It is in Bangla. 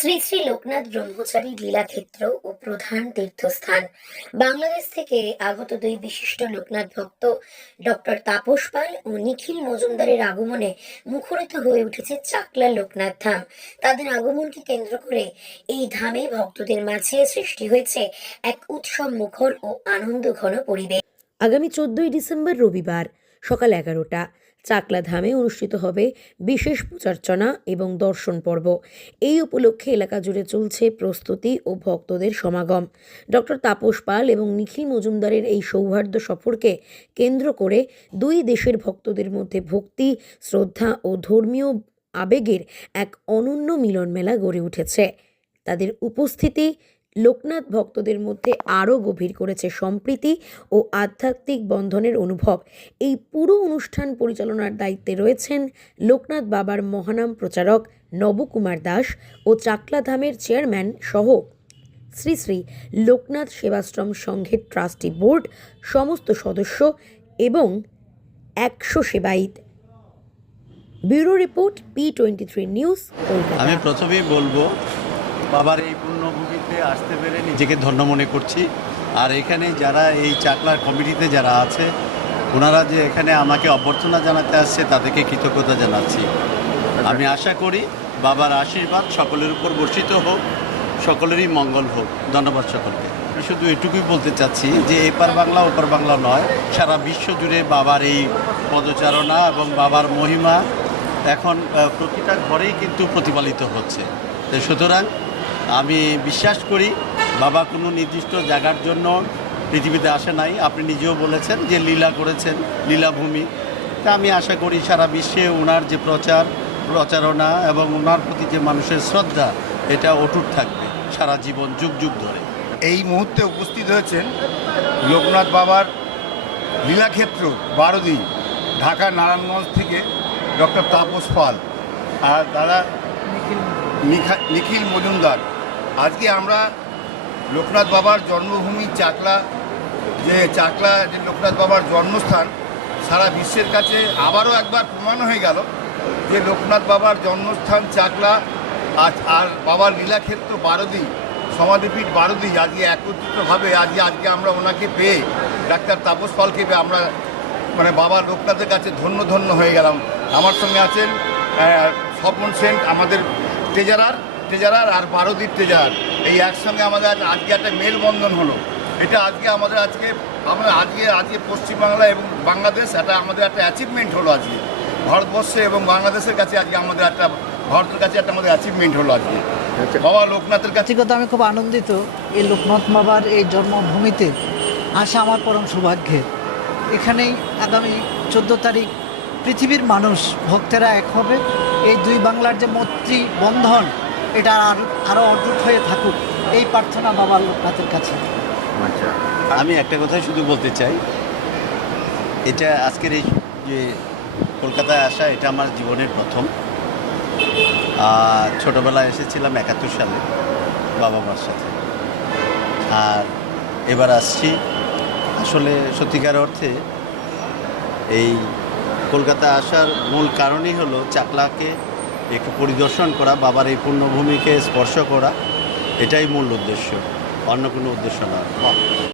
শ্রী শ্রী লোকনাথ ব্রহ্মচারী লীলাক্ষেত্র ও প্রধান তীর্থস্থান। বাংলাদেশ থেকে আগত দুই বিশিষ্ট লোকনাথ ভক্ত ডক্টর তাপস পাল ও নিখিল মজুমদারের আগমনে মুখরিত হয়ে উঠেছে চাকলা লোকনাথ ধাম। তাদের আগমনকে কেন্দ্র করে এই ধামে ভক্তদের মাঝে সৃষ্টি হয়েছে এক উৎসব মুখর ও আনন্দ ঘন পরিবেশ। আগামী 14ই ডিসেম্বর রবিবার সকাল 11টা চাকলা ধামে অনুষ্ঠিত হবে বিশেষ পূজার্চনা এবং দর্শন পর্ব। এই উপলক্ষে এলাকা জুড়ে চলছে প্রস্তুতি ও ভক্তদের সমাগম। ডক্টর তাপস পাল এবং নিখিল মজুমদারের এই সৌহার্দ্য সফরকে কেন্দ্র করে দুই দেশের ভক্তদের মধ্যে ভক্তি, শ্রদ্ধা ও ধর্মীয় আবেগের এক অনন্য মিলন মেলা গড়ে উঠেছে। তাদের উপস্থিতি লোকনাথ ভক্তদের মধ্যে আরও গভীর করেছে সম্প্রীতি ও আধ্যাত্মিক বন্ধনের অনুভব। এই পুরো অনুষ্ঠান পরিচালনার দায়িত্বে রয়েছেন লোকনাথ বাবার মহানাম প্রচারক নবকুমার দাস ও চাকলা ধামের চেয়ারম্যান সহ শ্রী শ্রী লোকনাথ সেবাশ্রম সংঘের ট্রাস্টি বোর্ড, সমস্ত সদস্য এবং 100 সেবায়িত। Bureau report P23 news, Kolkata. আমি প্রথমেই বলবো, বাবার এই পুণ্যভূমিতে আসতে পেরে নিজেকে ধন্য মনে করছি। আর এখানে যারা এই চাকলার কমিটিতে যারা আছে, ওনারা যে এখানে আমাকে অভ্যর্থনা জানাতে আসছে, তাদেরকে কৃতজ্ঞতা জানাচ্ছি। আমি আশা করি বাবার আশীর্বাদ সকলের উপর বর্ষিত হোক, সকলেরই মঙ্গল হোক। ধন্যবাদ সকলকে। আমি শুধু এটুকুই বলতে চাচ্ছি যে এপার বাংলা ওপার বাংলা নয়, সারা বিশ্ব জুড়ে বাবার এই পদচারণা এবং বাবার মহিমা এখন প্রতিটা ঘরেই কিন্তু প্রতিপালিত হচ্ছে। সুতরাং আমি বিশ্বাস করি বাবা কোনো নির্দিষ্ট জায়গার জন্য পৃথিবীতে আসে নাই। আপনি নিজেও বলেছেন যে লীলা করেছেন, লীলাভূমি। তা আমি আশা করি সারা বিশ্বে ওনার যে প্রচারণা এবং ওনার প্রতি যে মানুষের শ্রদ্ধা, এটা অটুট থাকবে সারা জীবন, যুগ যুগ ধরে। এই মুহূর্তে উপস্থিত হয়েছেন লোকনাথ বাবার লীলাক্ষেত্র বারোদি, ঢাকা নারায়ণগঞ্জ থেকে ডক্টর তাপস পাল আর দাদা নিখিল মজুমদার। আজকে আমরা লোকনাথ বাবার জন্মভূমি চাকলা যে লোকনাথ বাবার জন্মস্থান, সারা বিশ্বের কাছে আবারও একবার প্রমাণ হয়ে গেল যে লোকনাথ বাবার জন্মস্থান চাকলা আর বাবার লীলাক্ষেত্র বারোদি, সমাধিপীঠ বারোদি, আজকে একত্রিতভাবে আজকে আমরা ওনাকে পেয়ে, ডাক্তার তাপস পালকে পেয়ে আমরা বাবা লোকনাথের কাছে ধন্য হয়ে গেলাম। আমার সঙ্গে আছেন স্বপন সেন, আমাদের ট্রেজারার আর বারোদির ট্রেজারার। এই একসঙ্গে আমাদের আজকে একটা মেলবন্ধন হলো। এটা আজকে পশ্চিমবাংলা এবং বাংলাদেশ আমাদের একটা অ্যাচিভমেন্ট হলো। আজকে ভারতবর্ষে এবং বাংলাদেশের কাছে ভারতের কাছে আমাদের অ্যাচিভমেন্ট হলো আজকে বাবা লোকনাথের কাছে। আমি খুব আনন্দিত এই লোকনাথ বাবার এই জন্মভূমিতে আসা আমার পরম সৌভাগ্যের। এখানেই আগামী 14 তারিখ পৃথিবীর মানুষ ভক্তেরা এক হবে। এই দুই বাংলার যে মৈত্রী বন্ধন, এটা আরও অটুট হয়ে থাকুক, এই প্রার্থনা বাবা লোকনাথের কাছে। আচ্ছা, আমি একটা কথাই শুধু বলতে চাই, এটা আজকের এই যে কলকাতায় আসা, এটা আমার জীবনের প্রথম। ছোটোবেলায় এসেছিলাম 71 সালে বাবা মার সাথে, আর এবার আসছি। আসলে সত্যিকার অর্থে এই কলকাতা আসার মূল কারণই হলো চাকলাকে একটু পরিদর্শন করা, বাবার এই পুণ্যভূমিকে স্পর্শ করা। এটাই মূল উদ্দেশ্য, অন্য কোনো উদ্দেশ্য নয়।